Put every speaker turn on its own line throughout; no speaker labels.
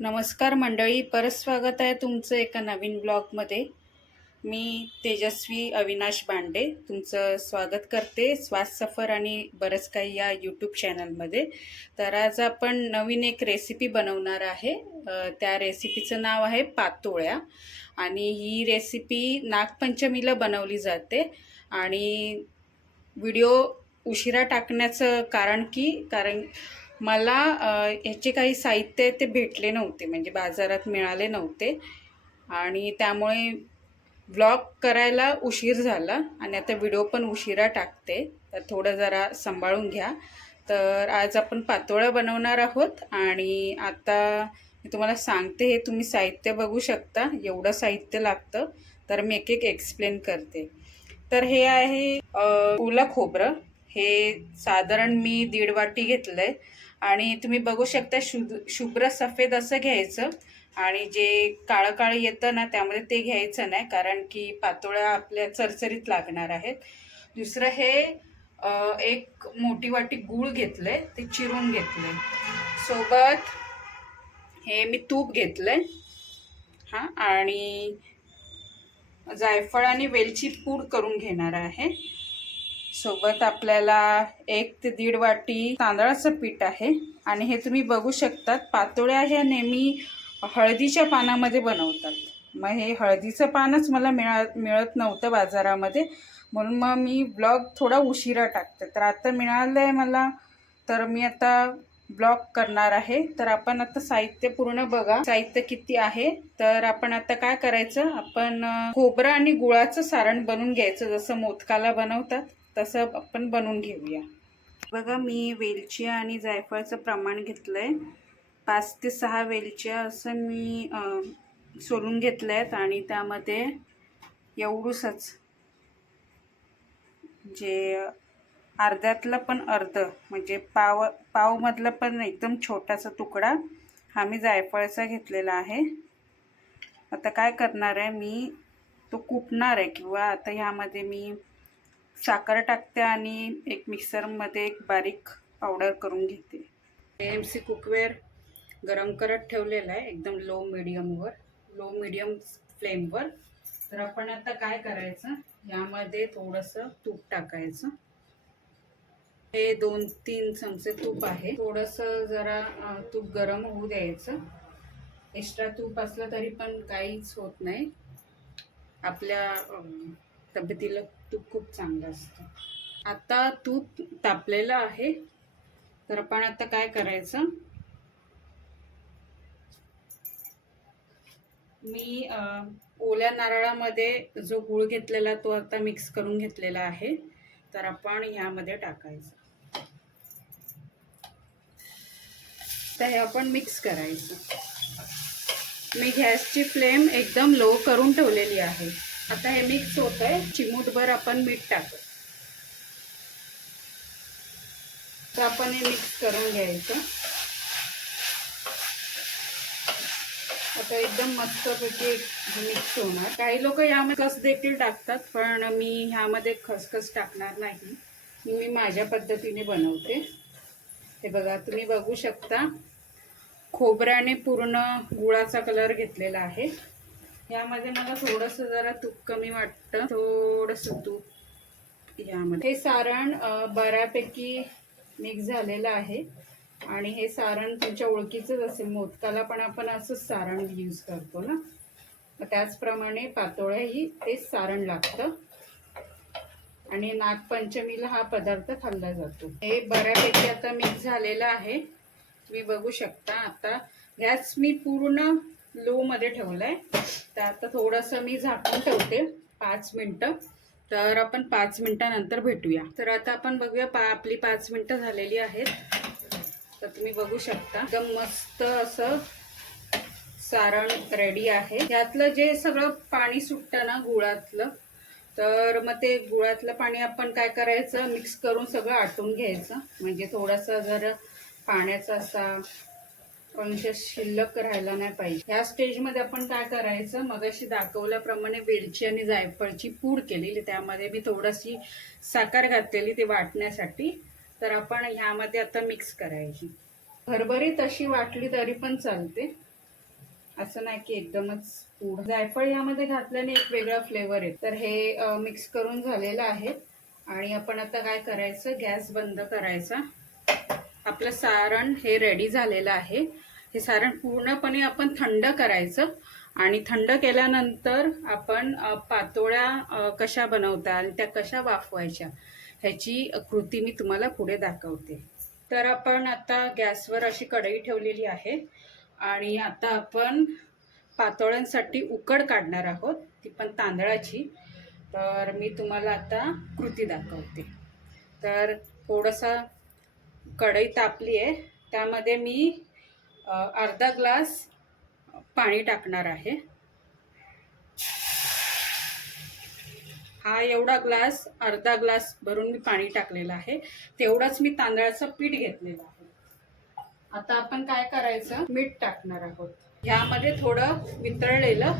नमस्कार मंडळी परत स्वागत आहे तुमचं एका नवीन ब्लॉगमध्ये. मी तेजस्वी अविनाश बांडे तुमचं स्वागत करते श्वास सफर आणि बरंच काही या यूट्यूब चॅनलमध्ये तर आज आपण नवीन एक रेसिपी बनवणार आहे. त्या रेसिपीचं नाव आहे पातोळ्या आणि ही रेसिपी नागपंचमीला बनवली जाते. आणि व्हिडिओ उशिरा टाकण्याचं कारण की कारण मला ह्याचे काही साहित्य आहे ते भेटले नव्हते म्हणजे बाजारात मिळाले नव्हते. आणि त्यामुळे ब्लॉग करायला उशीर झाला आणि आता व्हिडिओ पण उशिरा टाकते. तर थोडं जरा सांभाळून घ्या. तर आज आपण पातोळ्या बनवणार आहोत आणि आता मी तुम्हाला सांगते हे तुम्ही साहित्य बघू शकता. एवढं साहित्य लागतं तर मी एक एक एक्सप्लेन करते. तर हे आहे ओला ओलं खोबरं. हे साधारण मी दीड वाटी घेतलं आहे आणि तुम्ही बघू शकता शु शुभ्र सफेद असं घ्यायचं. आणि जे काळं काळं येतं ना त्यामध्ये ते घ्यायचं नाही कारण की पातोळ्या आपल्या चरचरीत लागणार आहेत. दुसरं हे एक मोठी वाटी गूळ घेतलं आहे ते चिरून घेतलं आहे सोबत हे मी तूप घेतलं आहे हां आणि जायफळ आणि वेलची पूड करून घेणार आहे. सोबत आपल्याला एक ते दीड वाटी तांदळाचं पीठ आहे. आणि हे तुम्ही बघू शकतात पातोळ्या ह्या नेहमी हळदीच्या पानामध्ये बनवतात. मग हे हळदीचं पानच मला मिळा मिळत नव्हतं बाजारामध्ये. म्हणून मग मी ब्लॉग थोडा उशिरा टाकते. तर आता मिळालं आहे मला तर मी आता ब्लॉग करणार आहे. तर आपण आता साहित्य पूर्ण बघा. साहित्य किती आहे? तर आपण आता काय करायचं? आपण खोबरं आणि गुळाचं सारण बनवून घ्यायचं जसं मोदकाला बनवतात. तसं आपण बनवून घेऊया. बघा मी वेलची आणि जायफळचं प्रमाण घेतलं आहे पाच ते सहा वेलच्या असं मी सोलून घेतल्या आहेत आणि त्यामध्ये एवढूसच जे अर्ध्यातलं पण अर्ध म्हणजे पाव पावमधलं पण एकदम छोटासा तुकडा हा मी जायफळचा घेतलेला आहे. आता काय करणार आहे मी? तो कुटणार आहे किंवा आता ह्यामध्ये मी साखर टाकते आणि एक मिक्सरमध्ये एक बारीक पावडर करून घेते. एम सी कुकवेअर गरम करत ठेवलेला आहे एकदम लो मिडियमवर लो मिडियम फ्लेमवर तर आपण आता काय करायचं? यामध्ये थोडंसं तूप टाकायचं. हे दोन तीन चमचे तूप आहे. थोडंसं जरा तूप गरम होऊ द्यायचं. एक्स्ट्रा तूप असलं तरी पण काहीच होत नाही. आपल्या तब्येतीला तूप खूप चांगलं असतं. आता तूप तापलेलं आहे. तर आपण आता काय करायचं? मी ओल्या नारळामध्ये जो गूळ घेतलेला तो आता मिक्स करून घेतलेला आहे. तर आपण ह्यामध्ये टाकायचं. तर हे आपण मिक्स करायचं. मी गॅसची फ्लेम एकदम लो करून ठेवलेली आहे. आता हे मिक्स होत आहे चिमूटभर आपण मीठ टाकू. तर आपण हे मिक्स करून घ्यायचं. आता एकदम मस्तपैकी मिक्स होणार. काही लोक यामध्ये खस देखील टाकतात पण मी ह्यामध्ये खसखस टाकणार नाही. मी माझ्या पद्धतीने बनवते. हे बघा तुम्ही बघू शकता. खोबऱ्याने पूर्ण गुळाचा कलर घेतलेला आहे. यामध्ये मला थोडंसं जरा तूप कमी वाटतं. थोडंसं तूप यामध्ये. हे सारण बऱ्यापैकी मिक्स झालेलं आहे. आणि हे सारण तुमच्या ओळखीचंच असेल. मोदकाला पण आपण असंच सारण यूज करतो ना? मग त्याचप्रमाणे पातोळ्याही तेच सारण लागतं. आणि नागपंचमीला हा पदार्थ खाल्ला जातो. हे बऱ्यापैकी आता मिक्स झालेलं आहे. तुम्ही बघू शकता आता. गॅस मी पूर्ण लो मध्ये आहे तर आता थोडंसं मी झाकून ठेवते पाच मिनटं. तर आपण पाच मिनटानंतर भेटूया. तर आता आपण बघूया पा आपली पाच मिनटं झालेली आहेत. तर तुम्ही बघू शकता एकदम मस्त असं सारण रेडी आहे. यातलं जे सगळं पाणी सुटतं ना गुळातलं तर मग ते गुळातलं पाणी आपण काय करायचं? मिक्स करून सगळं आटून घ्यायचं. म्हणजे थोडासा जर पाण्याचा असा कॉन्शियस शिल्लक राहायला नाही पाहिजे. ह्या स्टेजमध्ये आपण काय करायचं? मगाशी दाखवल्याप्रमाणे वेलची आणि जायफळची पूड केलेली. त्यामध्ये मी थोडीशी साखर घातलेली ती वाटण्यासाठी. तर आपण ह्यामध्ये आता मिक्स करायची. भरभरी तशी वाटली तरी पण चालते. असं नाही की एकदमच पूड. जायफळ ह्यामध्ये घातल्याने एक वेगळा फ्लेवर आहे तर हे मिक्स करून झालेलं आहे. आणि आपण आता काय करायचं? गॅस बंद करायचा. आपलं सारण हे रेडी झालेलं आहे. हे सारण पूर्णपणे आपण थंड करायचं आणि थंड केल्यानंतर आपण पातोळ्या कशा बनवता आणि त्या कशा वाफवायच्या ह्याची कृती मी तुम्हाला पुढे दाखवते. तर आपण आता गॅसवर अशी कढई ठेवलेली आहे आणि आता आपण पातोळ्यांसाठी उकड काढणार आहोत ती पण तांदळाची. तर मी तुम्हाला आता कृती दाखवते. तर थोडंसं कढई तापली आहे त्यामध्ये मी अर्धा ग्लास पाणी टाकणार आहे. हा एवढा ग्लास अर्धा ग्लास भरून मी पाणी टाकलेलं आहे. तेवढंच मी तांदळाचं पीठ घेतलेलं आहे. आता आपण काय करायचं? मीठ टाकणार आहोत. ह्यामध्ये थोडं वितळलेलं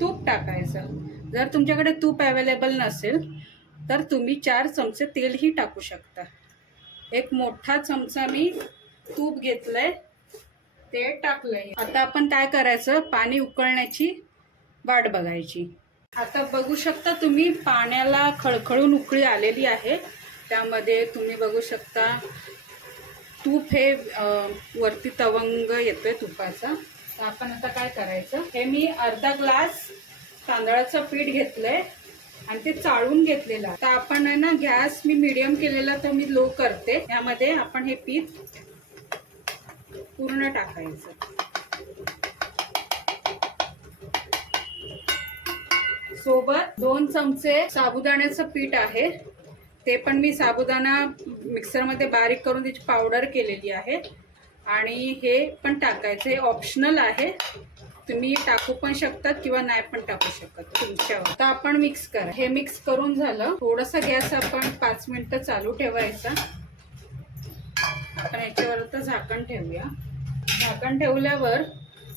तूप टाकायचं. जर तुमच्याकडे तूप अवेलेबल नसेल तर तुम्ही चार चमचे तेलही टाकू शकता. एक मोठा चमचा मी तूप घेतलं आहे ते टाकलंय. आता आपण काय करायचं? पाणी उकळण्याची वाट बघायची. आता बघू शकता तुम्ही पाण्याला खळखळून उकळी आलेली आहे. त्यामध्ये तुम्ही बघू शकता तूप हे वरती तवंग येतोय तुपाचा. तर आपण आता काय करायचं? हे मी अर्धा ग्लास तांदळाचं पीठ घेतलंय आणि ते चाळून घेतलेलं तर आपण आहे ना गॅस मी मीडियम केलेला तर मी लो करते. यामध्ये आपण हे पीठ पूर्ण टाकायचं. सोबत दोन चमचे साबुदाण्याचं पीठ आहे. ते पण मी साबुदाणा मिक्सरमध्ये बारीक करून त्याची पावडर केलेली आहे. आणि हे पण टाकायचं. हे ऑप्शनल आहे. तुम्ही टाकू पण शकतात किंवा नाही पण टाकू शकत तुमच्यावर. आता आपण मिक्स करा. हे मिक्स करून झालं. थोडासा गॅस आपण पाच मिनटं चालू ठेवायचा. आपण याच्यावर तर झाकण ठेवूया. झाकण ठेवल्यावर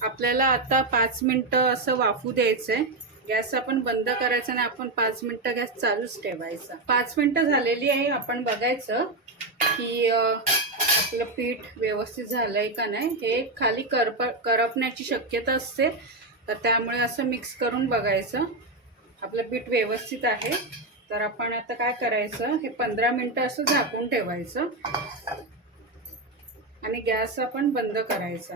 आपल्याला आता पाच मिनटं असं वाफू द्यायचं आहे गॅस आपण बंद करायचा आणि आपण पाच मिनटं गॅस चालूच ठेवायचा. पाच मिनटं झालेली आहे. आपण बघायचं की आपलं पीठ व्यवस्थित झालं आहे का नाही. हे खाली करप करपण्याची शक्यता असते. तर त्यामुळे असं मिक्स करून बघायचं. आपलं पीठ व्यवस्थित आहे. तर आपण आता काय करायचं हे पंधरा मिनटं असं झाकून ठेवायचं. आणि गॅस आपण बंद करायचा.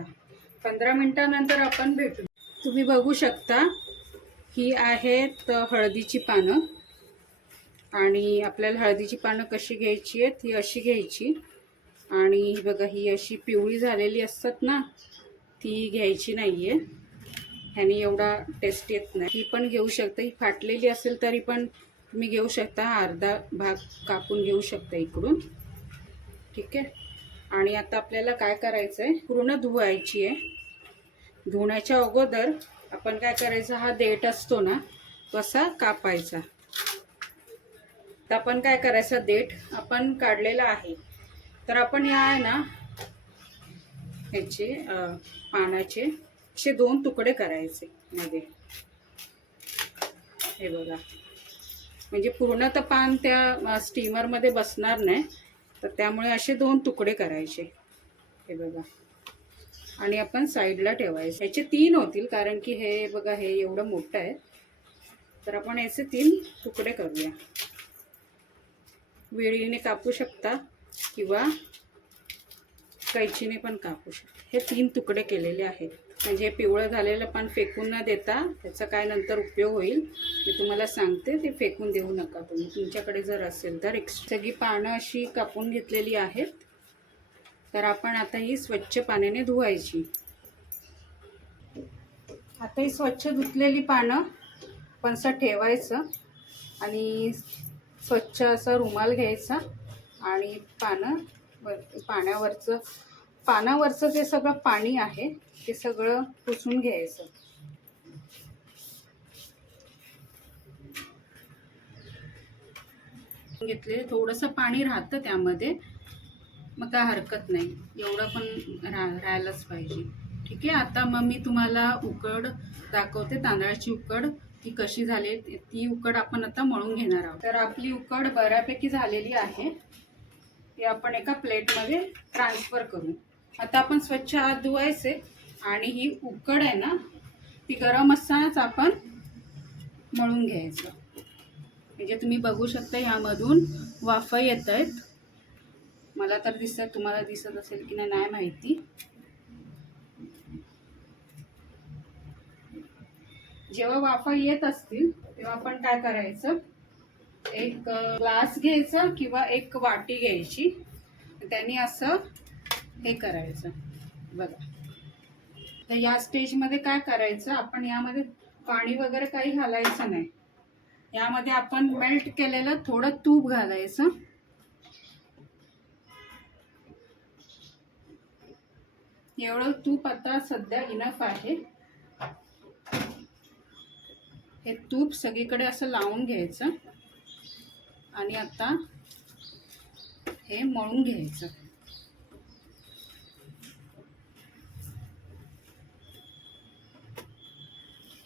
पंधरा मिनटानंतर आपण भेटू. तुम्ही बघू शकता ही आहेत हळदीची पानं. आणि आपल्याला हळदीची पानं कशी घ्यायची आहेत ही अशी घ्यायची. आणि ही बघा ही अशी पिवळी झालेली असतात ना ती घ्यायची नाही आहे ह्यानी एवढा टेस्ट येत नाही. ही पण घेऊ शकता ही फाटलेली असेल तरी पण तुम्ही घेऊ शकता. अर्धा भाग कापून घेऊ शकता इकडून. ठीक आहे? आणि आता आपल्याला काय करायचं आहे पूर्ण धुवायची आहे. धुण्याच्या अगोदर आपण काय करायचं? हा देठ असतो ना कसा कापायचा. तर आपण काय करायचं? देठ आपण काढलेला आहे. तर आपण या आहे ना ह्याचे पानाचे असे दोन तुकडे करायचे मध्ये. हे बघा. म्हणजे पूर्ण तर पान त्या स्टीमरमध्ये बसणार नाही. तर त्यामुळे असे दोन तुकडे करायचे. हे बघा. आणि आपण साईडला ठेवायचे. याचे तीन होतील कारण की हे बघा हे एवढं मोठं आहे. तर आपण याचे तीन तुकडे करूया. वेळीने कापू शकता किंवा कैचीने पण कापू शकता. हे तीन तुकडे केलेले आहेत. म्हणजे पिवळं झालेलं पान फेकून न देता त्याचा काय नंतर उपयोग होईल मी तुम्हाला सांगते ते फेकून देऊ नका तुम्ही. तुमच्याकडे जर असेल तर सगळी पानं अशी कापून घेतलेली आहेत. तर आपण आता ही स्वच्छ पाण्याने धुवायची. आता ही स्वच्छ धुतलेली पानं पण असं ठेवायचं आणि स्वच्छ असा रुमाल घ्यायचा आणि पानं वर पाण्यावरचं पानावरचं जे सगळं पाणी आहे ते सगळं पुसून घ्यायचं. घेतले थोडंसं पाणी राहतं त्यामध्ये. मग काय हरकत नाही. एवढं पण रा राहायलाच पाहिजे. ठीक आहे आता मग मी तुम्हाला उकड दाखवते तांदळाची उकड. ती कशी झाली ती- ती उकड आपण आता मळून घेणार आहोत. तर आपली उकड बऱ्यापैकी झालेली आहे. ती आपण एका प्लेटमध्ये ट्रान्सफर करू. आता आपण स्वच्छ हात धुवायचे. आणि ही उकड आहे ना ती गरम असतानाच आपण मळून घ्यायचं. म्हणजे तुम्ही बघू शकता ह्यामधून वाफ येत आहेत. मला तर दिसत तुम्हाला दिसत असेल की नाही नाही माहिती. जेव्हा वाफा येत असतील तेव्हा आपण काय करायचं? एक ग्लास घ्यायचा किंवा एक वाटी घ्यायची. त्यांनी असं हे करायचं. बघा. तर या स्टेजमध्ये काय करायचं? आपण यामध्ये पाणी वगैरे काही घालायचं नाही. यामध्ये आपण मेल्ट केलेलं थोडं तूप घालायचं. एवढं तूप आता सध्या इनफ आहे. हे तूप सगळीकडे असं लावून घ्यायचं. आणि आता हे मळून घ्यायचं.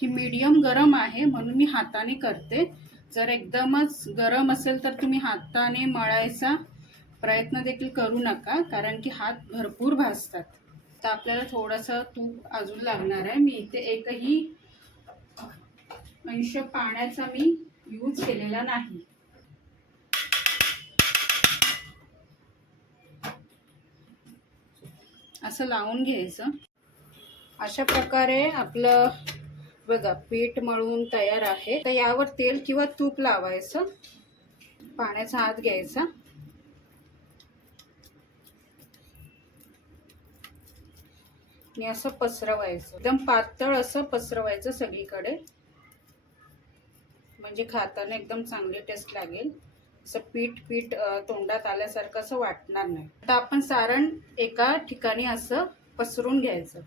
ही मीडियम गरम आहे म्हणून मी हाताने करते. जर एकदमच गरम असेल तर तुम्ही हाताने मळायचा प्रयत्न देखील करू नका कारण की हात भरपूर भासतात तर आपल्याला थोडंसं तूप अजून लागणार आहे. मी इथे एकही अंश पाण्याचा मी यूज केलेला नाही. असं लावून घ्यायचं. अशा प्रकारे आपलं बघा पीठ मळून तयार आहे. तर यावर तेल किंवा तूप लावायचं. पाण्याचा हात घ्यायचा. आणि असं पसरवायचं. एकदम पातळ असं पसरवायचं सगळीकडे. म्हणजे खाताना एकदम चांगली टेस्ट लागेल. असं पीठ पीठ तोंडात आल्यासारखं असं वाटणार नाही. आता आपण सारण एका ठिकाणी असं पसरून घ्यायचं.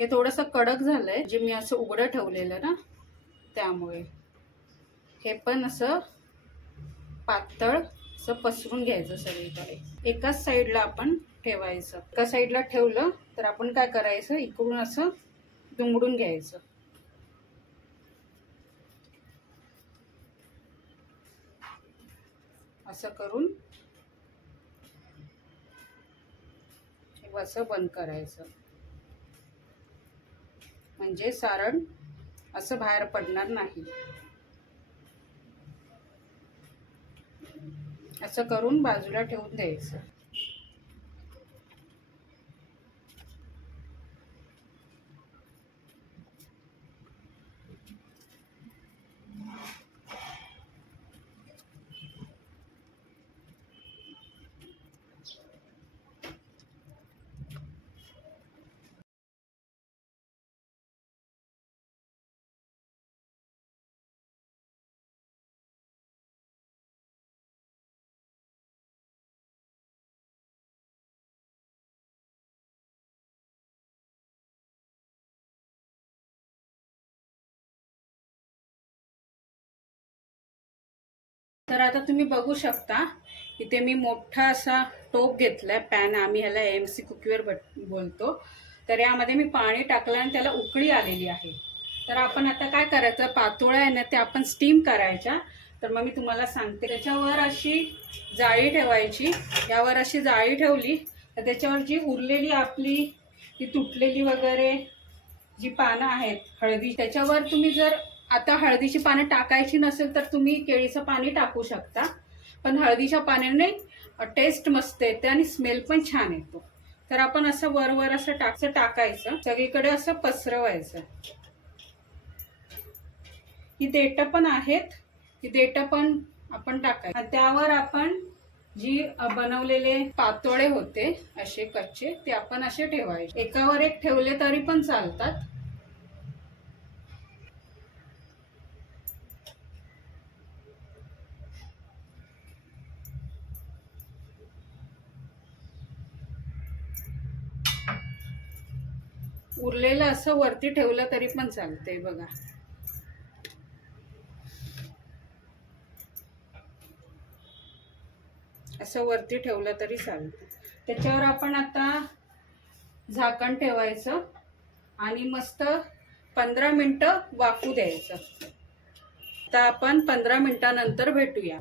हे थोडंसं कडक झालंय. जे मी असं उघडं ठेवलेलं ना त्यामुळे. हे पण असं पातळ असं पसरून घ्यायचं सगळीकडे. एकाच साईडला आपण ठेवायचं. एका साईडला ठेवलं तर आपण काय करायचं? इकडून असं दुमडून घ्यायचं. असं करून असं बंद करायचं. म्हणजे सारण असं बाहेर पडणार नाही. असं करून बाजूला ठेवून द्यायचं. तर आता तुम्ही बघू शकता इथे मी मोठा असा टोप घेतला आहे पॅन. आम्ही ह्याला एम सी कुकीवर बोलतो. तर यामध्ये मी पाणी टाकलं आणि त्याला उकळी आलेली आहे. तर आपण आता काय करायचं? पातोळ्या आहे ना ते आपण स्टीम करायच्या. तर मग मी तुम्हाला सांगते. त्याच्यावर अशी जाळी ठेवायची. यावर अशी जाळी ठेवली. तर त्याच्यावर जी उरलेली आपली ती तुटलेली वगैरे जी पानं आहेत हळदी त्याच्यावर तुम्ही जर आता हळदीची पानं टाकायची नसेल तर तुम्ही केळीचं पाणी टाकू शकता. पण हळदीच्या पाण्याने टेस्ट मस्त येते आणि स्मेल पण छान येतो. तर आपण असं वरवर असं टाकचं टाकायचं. सगळीकडे असं पसरवायचं. ही देठं पण आहेत. ही देठं पण आपण टाकायचं. आणि त्यावर आपण जी बनवलेले पातोळे होते असे कच्चे ते आपण असे ठेवायचे. एकावर एक ठेवले तरी पण चालतात. उरलेलं असं वरती ठेवलं तरी पण चालतंय बघा. असं वरती ठेवलं तरी चालतं त्याच्यावर आपण आता झाकण ठेवायचं आणि मस्त पंधरा मिनटं वाफू द्यायचं. आता आपण पंधरा मिनटानंतर भेटूया.